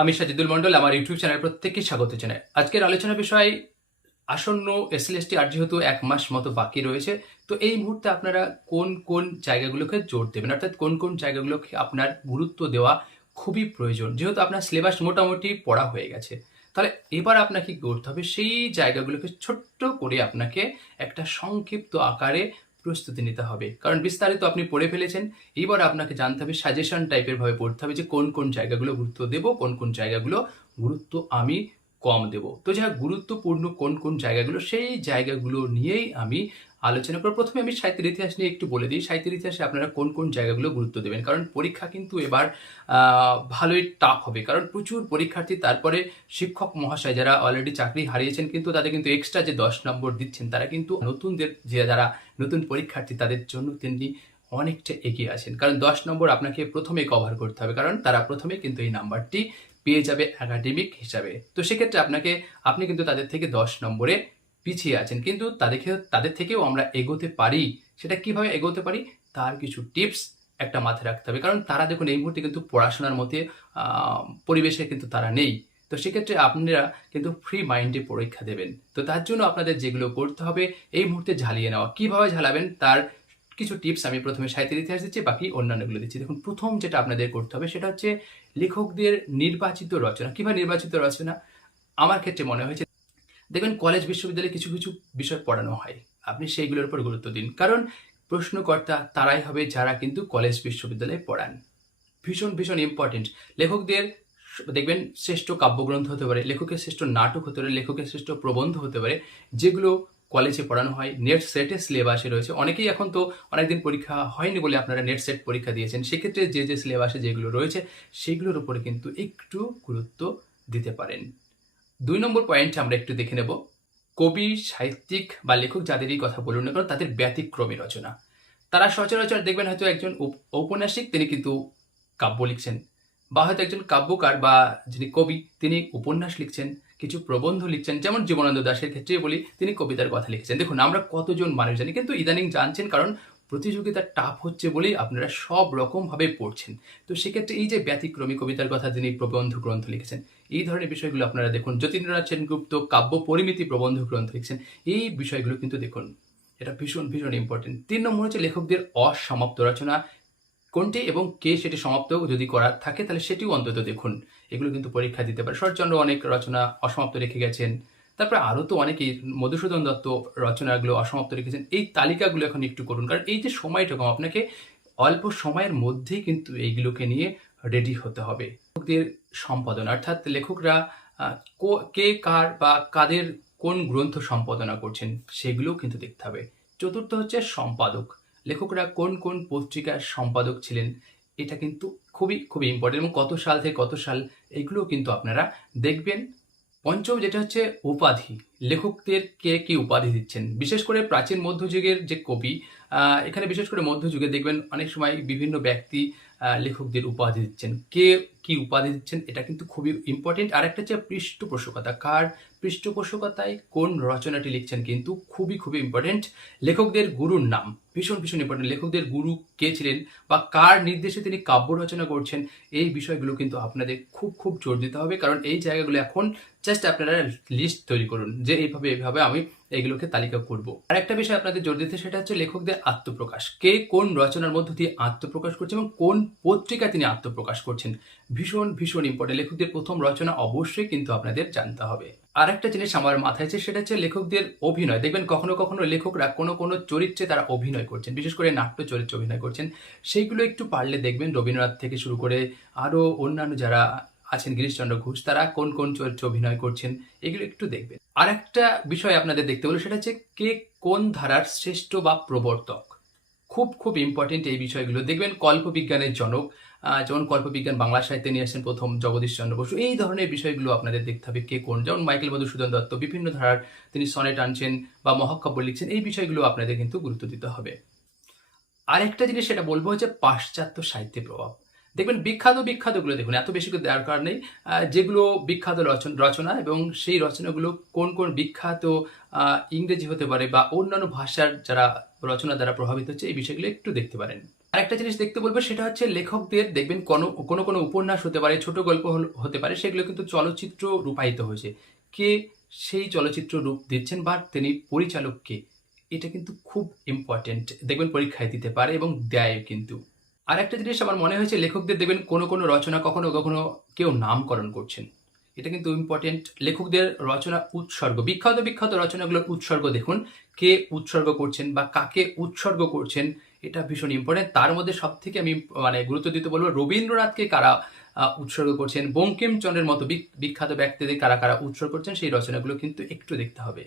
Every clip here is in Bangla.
আমি সাজিদুল মন্ডল আমার ইউটিউব চ্যানেল প্রত্যেককে স্বাগত জানাই। আজকের আলোচনা বিষয়, আসন্ন এসএলএসটি আর যেহেতু এক মাস মতো বাকি রয়েছে, তো এই মুহূর্তে আপনারা কোন কোন জায়গাগুলোকে জোর দেবেন? অর্থাৎ কোন কোন জায়গাগুলোকে আপনার গুরুত্ব দেওয়া খুবই প্রয়োজন? যেহেতু আপনার সিলেবাস মোটামুটি পড়া হয়ে গেছে, তাহলে এবার আপনাকে করতে হবে? সেই জায়গাগুলোকে ছোট্ট করে আপনাকে একটা সংক্ষিপ্ত আকারে প্রস্তুতি নিতে হবে। কারণ বিস্তারিত আপনি পড়ে ফেলেছেন এবার আপনাকে জানতে হবে সাজেশন টাইপের ভাবে পড়তে হবে যে কোন কোন জায়গাগুলো গুরুত্ব দেব, কোন কোন জায়গাগুলো গুরুত্ব আমি কম দেব। তো যা গুরুত্বপূর্ণ কোন কোন জায়গাগুলো, সেই জায়গাগুলো নিয়েই আমি আলোচনা করব প্রথমে আমি সাহিত্যের ইতিহাস নিয়ে একটু বলে দিই। সাহিত্যের ইতিহাসে আপনারা কোন কোন জায়গাগুলো গুরুত্ব দেবেন? কারণ পরীক্ষা কিন্তু এবার ভালোই টাফ হবে। কারণ প্রচুর পরীক্ষার্থী, তারপরে শিক্ষক মহাশয় যারা অলরেডি চাকরি হারিয়েছেন কিন্তু তাদের কিন্তু এক্সট্রা যে দশ নম্বর দিচ্ছেন, তারা কিন্তু নতুনদের যে যারা নতুন পরীক্ষার্থী, তাদের জন্য তিনি অনেকটা এগিয়ে আছেন। কারণ দশ নম্বর আপনাকে প্রথমে কভার করতে হবে। কারণ তারা প্রথমে কিন্তু এই নাম্বারটি পেয়ে যাবে একাডেমিক হিসাবে। তো সেক্ষেত্রে আপনাকে, আপনি কিন্তু তাদের থেকে দশ নম্বরে পিছিয়ে আছেন। কিন্তু তাদেরকে তাদের থেকেও আমরা এগোতে পারি। সেটা কীভাবে এগোতে পারি? তার কিছু টিপস একটা মাথায় রাখতে হবে। কারণ তারা দেখুন, এই মুহূর্তে কিন্তু পড়াশোনার মধ্যে পরিবেশে কিন্তু তারা নেই। তো সেক্ষেত্রে আপনারা কিন্তু ফ্রি মাইন্ডে পরীক্ষা দেবেন। তো তার জন্য আপনাদের যেগুলো করতে হবে, এই মুহূর্তে ঝালিয়ে নেওয়া। কীভাবে ঝালাবেন? তার কিছু টিপস আমি প্রথমে সাহিত্যের ইতিহাস দিচ্ছি, বাকি অন্যান্যগুলো দিচ্ছি। দেখুন, প্রথম যেটা আপনাদের করতে হবে, সেটা হচ্ছে লেখকদের নির্বাচিত রচনা। কীভাবে নির্বাচিত রচনা? আমার ক্ষেত্রে মনে হয়েছে দেখবেন কলেজ বিশ্ববিদ্যালয়ে কিছু কিছু বিষয় পড়ানো হয়। আপনি সেইগুলোর উপর গুরুত্ব দিন। কারণ প্রশ্নকর্তা তারাই হবে যারা কিন্তু কলেজ বিশ্ববিদ্যালয়ে পড়ান। ভীষণ ভীষণ ইম্পর্টেন্ট লেখকদের দেখবেন শ্রেষ্ঠ কাব্যগ্রন্থ হতে পারে, লেখকের শ্রেষ্ঠ নাটক হতে পারে, লেখকের শ্রেষ্ঠ প্রবন্ধ হতে পারে, যেগুলো কলেজে পড়ানো হয়। নেট সেটের সিলেবাসে রয়েছে। অনেকেই এখন তো অনেকদিন পরীক্ষা হয়নি বলে আপনারা নেট সেট পরীক্ষা দিয়েছেন। সেক্ষেত্রে যে যে সিলেবাসে যেগুলো রয়েছে, সেগুলোর উপরে কিন্তু একটু গুরুত্ব দিতে পারেন। দুই নম্বর পয়েন্ট আমরা একটু দেখে নেব। কবি, সাহিত্যিক বা লেখক যাদেরই কথা বলুন না কেন, তাদের ব্যতিক্রমী রচনা। তারা সচরাচর দেখবেন হয়তো একজন ঔপন্যাসিক, তিনি কিন্তু কাব্য লিখছেন। বা হয়তো একজন কাব্যকার বা যিনি কবি, তিনি উপন্যাস লিখছেন, কিছু প্রবন্ধ লিখছেন। যেমন জীবনানন্দ দাশের ক্ষেত্রে বলি, তিনি কবিতার কথা লিখেছেন। দেখুন, আমরা কতজন মানুষ জানি, কিন্তু ইদানিং জানছেন কারণ প্রতিযোগিতা টাফ হচ্ছে বলেই আপনারা সব রকমভাবে পড়ছেন। তো সেক্ষেত্রে এই যে ব্যতিক্রমী কবিতার কথা যিনি প্রবন্ধ, গ্রন্থ লিখেছেন এই ধরনের বিষয়গুলো আপনারা দেখুন। যতীন্দ্রনাথ সেনগুপ্ত কাব্য পরিমিতি প্রবন্ধ গ্রন্থ লিখছেন। এই বিষয়গুলো কিন্তু দেখুন, এটা ভীষণ ভীষণ ইম্পর্টেন্ট তিন নম্বর হচ্ছে লেখকদের অসমাপ্ত রচনা। কোনটি এবং কে সেটি সমাপ্ত যদি করার থাকে, তাহলে সেটিও অন্তত দেখুন। এগুলো কিন্তু পরীক্ষা দিতে পারে। শরৎচন্দ্র অনেক রচনা অসমাপ্ত রেখে গেছেন। তারপরে আরও তো অনেকেই মধুসূদন দত্ত রচনাগুলো অসমাপ্ত রেখেছেন। এই তালিকাগুলো এখন একটু করুন, কারণ এই যে সময়টা কম, আপনাকে অল্প সময়ের মধ্যেই কিন্তু এইগুলোকে নিয়ে রেডি হতে হবে। লেখকদের সম্পাদনা। অর্থাৎ লেখকরা কো- কার বা কাদের কোন গ্রন্থ সম্পাদনা করছেন সেগুলোও কিন্তু দেখতে হবে। চতুর্থ হচ্ছে সম্পাদক। লেখকরা কোন কোন পত্রিকার সম্পাদক ছিলেন এটা কিন্তু খুবই খুবই ইম্পর্টেন্ট এবং কত সাল থেকে কত সাল এগুলো কিন্তু আপনারা দেখবেন। পঞ্চম যেটা হচ্ছে উপাধি। লেখকদের কে কি উপাধি দিচ্ছেন? বিশেষ করে প্রাচীন মধ্যযুগের যে কবি এখানে বিশেষ করে মধ্যযুগে দেখবেন অনেক সময় বিভিন্ন ব্যক্তি লেখকদের উপাধি দিচ্ছেন। কে কি উপাধি দিচ্ছেন, এটা কিন্তু খুবই ইম্পর্টেন্ট আর একটা হচ্ছে পৃষ্ঠপোষকতা। কার পৃষ্ঠপোষকতায় কোন রচনাটি লিখছেন কিন্তু খুবই খুবই ইম্পর্টেন্ট লেখকদের গুরুর নাম। ভীষণ ভীষণ ইম্পর্টেন্ট লেখকদের গুরু কে ছিলেন বা কার নির্দেশে তিনি কাব্য রচনা করছেন এই বিষয়গুলো কিন্তু আপনাদের খুব খুব জোর দিতে হবে। কারণ এই জায়গাগুলো এখন জাস্ট আপনারা লিস্ট তৈরি করুন যে এইভাবে এইভাবে আমি এইগুলোকে তালিকা করব। আর একটা বিষয় আপনাদের জোর দিতে, সেটা হচ্ছে লেখকদের আত্মপ্রকাশ। কে কোন রচনার মধ্য দিয়ে আত্মপ্রকাশ করছে এবং কোন পত্রিকা তিনি আত্মপ্রকাশ করছেন? ভীষণ ভীষণ ইম্পর্টেন্ট লেখকদের প্রথম রচনা অবশ্যই কিন্তু আপনাদের জানতে হবে। আর একটা জিনিস আমার মাথায় আছে সেটা হচ্ছে লেখকদের অভিনয়। দেখবেন কখনো কখনো লেখকরা কোনো কোনো চরিত্রে তারা অভিনয় করছেন, বিশেষ করে নাট্য চরিত্রে অভিনয় করছেন। সেইগুলো একটু পারলে দেখবেন রবীন্দ্রনাথ থেকে শুরু করে আরও অন্যান্য যারা আছেন, গিরিশচন্দ্র ঘোষ, তারা কোন কোন চরিত্রে অভিনয় করছেন, এগুলো একটু দেখবেন। আর একটা বিষয় আপনাদের দেখতে হলো সেটা হচ্ছে কে কোন ধারার শ্রেষ্ঠ বা প্রবর্তক। খুব খুব ইম্পর্টেন্ট এই বিষয়গুলো। দেখবেন কল্পবিজ্ঞানের জনক যেমন কল্পবিজ্ঞান বাংলা সাহিত্যে নিয়ে আসেন প্রথম জগদীশ চন্দ্র বসু, এই ধরনের বিষয়গুলো আপনাদের দেখতে হবে কে কোন। যেমন মাইকেল মধুসূদন দত্ত, বিভিন্ন ধারার তিনি সনেট আনছেন বা মহাকাব্য লিখছেন, এই বিষয়গুলো আপনাদের কিন্তু গুরুত্ব দিতে হবে। আরেকটা জিনিস সেটা বলব যে পাশ্চাত্য সাহিত্যের প্রভাব। দেখবেন বিখ্যাত, বিখ্যাতগুলো দেখুন, এত বেশি করে দেওয়ার কারণ নেই। যেগুলো বিখ্যাত রচনা এবং সেই রচনাগুলো কোন কোন বিখ্যাত ইংরেজি হতে পারে বা অন্যান্য ভাষার যারা রচনা দ্বারা প্রভাবিত হচ্ছে, এই বিষয়গুলো একটু দেখতে পারেন। আরেকটা জিনিস দেখতে বলব, সেটা হচ্ছে লেখকদের, দেখবেন কোনো কোনো কোনো উপন্যাস হতে পারে, ছোট গল্প হতে পারে, সেগুলো কিন্তু চলচ্চিত্র রূপায়িত হয়েছে। কে সেই চলচ্চিত্র রূপ দিচ্ছেন বা তিনি পরিচালককে এটা কিন্তু খুব ইম্পর্টেন্ট দেখবেন পরীক্ষায় দিতে পারে এবং দেয় কিন্তু। আর একটা জিনিস আমার মনে হয়েছে, লেখকদের দেখবেন কোনো কোনো রচনা কখনো কখনো কেউ নামকরণ করছেন। এটা কিন্তু ইম্পর্টেন্ট লেখকদের রচনা উৎসর্গ, বিখ্যাত বিখ্যাত রচনাগুলোর উৎসর্গ দেখুন, কে উৎসর্গ করছেন বা কাকে উৎসর্গ করছেন। এটা ভীষণ ইম্পর্টেন্ট তার মধ্যে সব থেকে আমি মানে গুরুত্ব দিতে বলব রবীন্দ্রনাথকে কারা উৎসর্গ করছেন। বঙ্কিমচন্দ্রের মতো বিখ্যাত ব্যক্তিদের কারা কারা উৎসর্গ করছেন, সেই রচনাগুলো কিন্তু একটু দেখতে হবে।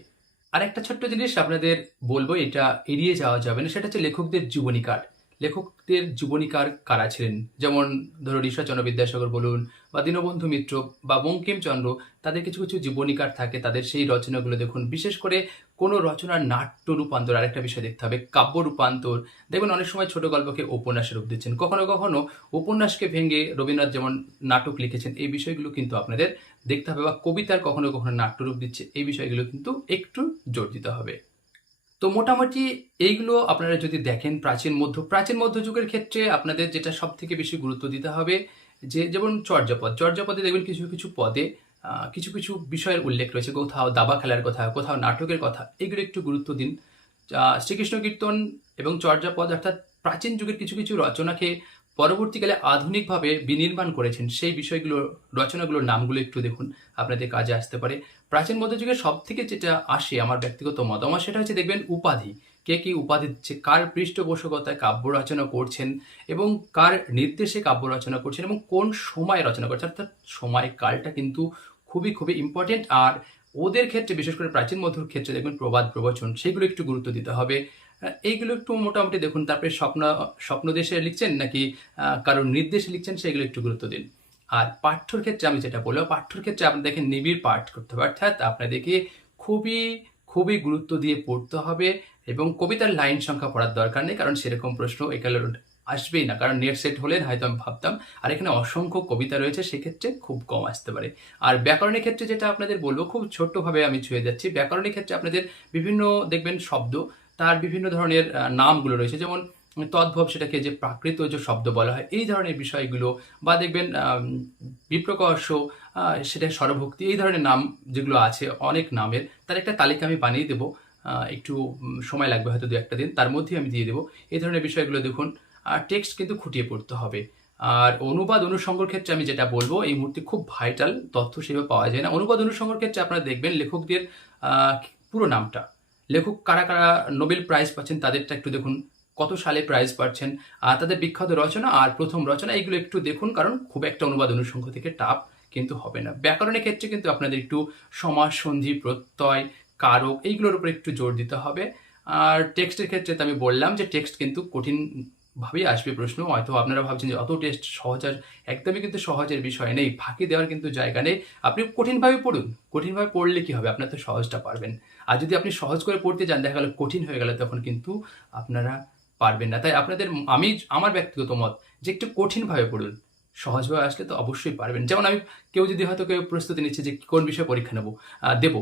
আর একটা ছোট্ট জিনিস আপনাদের বলব, এটা এড়িয়ে যাওয়া যাবে না, সেটা হচ্ছে লেখকদের জীবনীকার। লেখকদের জীবনীকার কারা ছিলেন? যেমন ধরো ঈশ্বরচন্দ্র বিদ্যাসাগর বলুন বা দীনবন্ধু মিত্র বা বঙ্কিমচন্দ্র তাদের কিছু কিছু জীবনীকার থাকে, তাদের সেই রচনাগুলো দেখুন। বিশেষ করে কোনো রচনার নাট্য রূপান্তর, আরেকটা বিষয় দেখতে হবে, কাব্য রূপান্তর। দেখবেন অনেক সময় ছোট গল্পকে উপন্যাসে রূপ দিচ্ছেন। কখনো কখনো উপন্যাসকে ভেঙে রবীন্দ্রনাথ যেমন নাটক লিখেছেন, এই বিষয়গুলো কিন্তু আপনাদের দেখতে হবে, বা কবিতার কখনো কখনো নাট্যরূপ দিচ্ছে, এই বিষয়গুলো কিন্তু একটু জোর দিতে হবে। তো মোটামুটি এইগুলো আপনারা যদি দেখেন প্রাচীন মধ্য, প্রাচীন মধ্যযুগের ক্ষেত্রে আপনাদের যেটা সব থেকে বেশি গুরুত্ব দিতে হবে যে যেমন চর্যাপদ, চর্যাপদে দেখবেন কিছু কিছু পদে কিছু কিছু বিষয়ের উল্লেখ রয়েছে। কোথাও দাবা খেলার কথা, কোথাও নাটকের কথা এগুলো একটু গুরুত্ব দিন। শ্রীকৃষ্ণ কীর্তন এবং চর্যাপদ অর্থাৎ প্রাচীন যুগের কিছু কিছু রচনাকে পরবর্তীকালে আধুনিকভাবে বিনির্মাণ করেছেন। সেই বিষয়গুলো, রচনাগুলোর নামগুলো একটু দেখুন, আপনাদের কাজে আসতে পারে। প্রাচীন মধ্যযুগে সব থেকে যেটা আসে আমার ব্যক্তিগত মতামত, সেটা হচ্ছে দেখবেন উপাধি। কে কি উপাধি দিচ্ছে, কার পৃষ্ঠপোষকতায় কাব্য রচনা করছেন এবং কার নির্দেশে কাব্য রচনা করছেন এবং কোন সময় রচনা করছেন। অর্থাৎ সময় কালটা কিন্তু খুবই খুবই ইম্পর্টেন্ট আর ওদের ক্ষেত্রে, বিশেষ করে প্রাচীন মধুর ক্ষেত্রে দেখবেন প্রবাদ, প্রবচন, সেগুলো একটু গুরুত্ব দিতে হবে। এইগুলো একটু মোটামুটি দেখুন, তারপরে স্বপ্ন স্বপ্ন দেশে লিখছেন নাকি কারোর নির্দেশে লিখছেন সেগুলো একটু গুরুত্ব দিন। আর পাঠ্যর ক্ষেত্রে আমি যেটা বলব, পাঠ্যর ক্ষেত্রে আপনাদেরকে নিবিড় পাঠ করতে হবে, অর্থাৎ আপনাদেরকে খুবই খুবই গুরুত্ব দিয়ে পড়তে হবে এবং কবিতার লাইন সংখ্যা পড়ার দরকার নেই, কারণ সেরকম প্রশ্ন একালে আসবেই না, কারণ নেট সেট হলে হয়তো আমি ভাবতাম, আর এখানে অসংখ্য কবিতা রয়েছে, সেক্ষেত্রে খুব কম আসতে পারে। আর ব্যাকরণের ক্ষেত্রে যেটা আপনাদের বলব, খুব ছোট্টভাবে আমি ছুঁয়ে যাচ্ছি, ব্যাকরণের ক্ষেত্রে আপনাদের বিভিন্ন দেখবেন শব্দ তার বিভিন্ন ধরনের নামগুলো রয়েছে। যেমন তদ্ভব সেটাকে যে প্রাকৃত যে শব্দ বলা হয়, এই ধরনের বিষয়গুলো বা দেখবেন বিপ্রকর্ষ সেটা স্বরভক্তি, এই ধরনের নাম যেগুলো আছে, অনেক নামের, তার একটা তালিকা আমি বানিয়ে দেবো। একটু সময় লাগবে হয়তো দু একটা দিন, তার মধ্যেই আমি দিয়ে দেবো। এই ধরনের বিষয়গুলো দেখুন আর টেক্সট কিন্তু খুঁটিয়ে পড়তে হবে। আর অনুবাদ অনুসঙ্গর ক্ষেত্রে আমি যেটা বলব, এই মুহূর্তে খুব ভাইটাল, তথ্য সেভাবে পাওয়া যায় না। অনুবাদ অনুসঙ্গর ক্ষেত্রে আপনারা দেখবেন লেখকদের পুরো নামটা লেখক কারা কারা নোবেল প্রাইজ পাচ্ছেন তাদেরটা একটু দেখুন। কত সালে প্রাইজ পাচ্ছেন, আর তাদের বিখ্যাত রচনা আর প্রথম রচনা, এইগুলো একটু দেখুন, কারণ খুব একটা অনুবাদ অনুসংখ্য থেকে টাপ কিন্তু হবে না। ব্যাকরণের ক্ষেত্রে কিন্তু আপনাদের একটু সমাস সন্ধি প্রত্যয়, কারক, এইগুলোর উপর একটু জোর দিতে হবে। আর টেক্সটের ক্ষেত্রে তো আমি বললাম যে টেক্সট কিন্তু কঠিন ভাবেই আসবে প্রশ্ন, হয়তো আপনারা ভাবছেন যে অত টেস্ট সহজ আর একদমই কিন্তু সহজের বিষয় নেই, ফাঁকি দেওয়ার কিন্তু জায়গা নেই। আপনি কঠিনভাবে পড়ুন, কঠিনভাবে পড়লে কি হবে? আপনার তো সহজটা পারবেন। আর যদি আপনি সহজ করে পড়তে যান, দেখা গেল কঠিন হয়ে গেলে তখন কিন্তু আপনারা পারবেন না। তাই আপনাদের, আমি, আমার ব্যক্তিগত মত যে একটু কঠিনভাবে পড়ুন, সহজভাবে আসলে তো অবশ্যই পারবেন। যেমন আমি কেউ যদি হয়তো কেউ প্রস্তুতি নিচ্ছে যে কোন বিষয়ে পরীক্ষা নেব দেবো।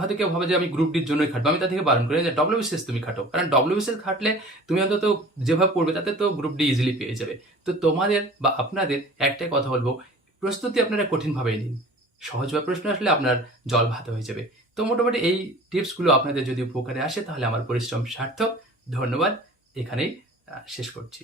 হয়তো কেউ ভাবে যে আমি গ্রুপ ডির জন্যই খাটবো। আমি তা থেকে বারণ করি যে ডব্লিউবিসিএস তুমি খাটো। কারণ ডব্লিউবিসিএস খাটলে তুমি হয়তো তো যেভাবে পড়বে তাতে তো গ্রুপ ডি ইজিলি পেয়ে যাবে। তো তোমাদের বা আপনাদের একটাই কথা বলব, প্রস্তুতি আপনারা কঠিনভাবেই নিন। সহজভাবে প্রশ্ন আসলে আপনার জল ভাত হয়ে যাবে। তো মোটামুটি এই টিপসগুলো আপনাদের যদি উপকারে আসে তাহলে আমার পরিশ্রম সার্থক। ধন্যবাদ। এখানেই শেষ করছি।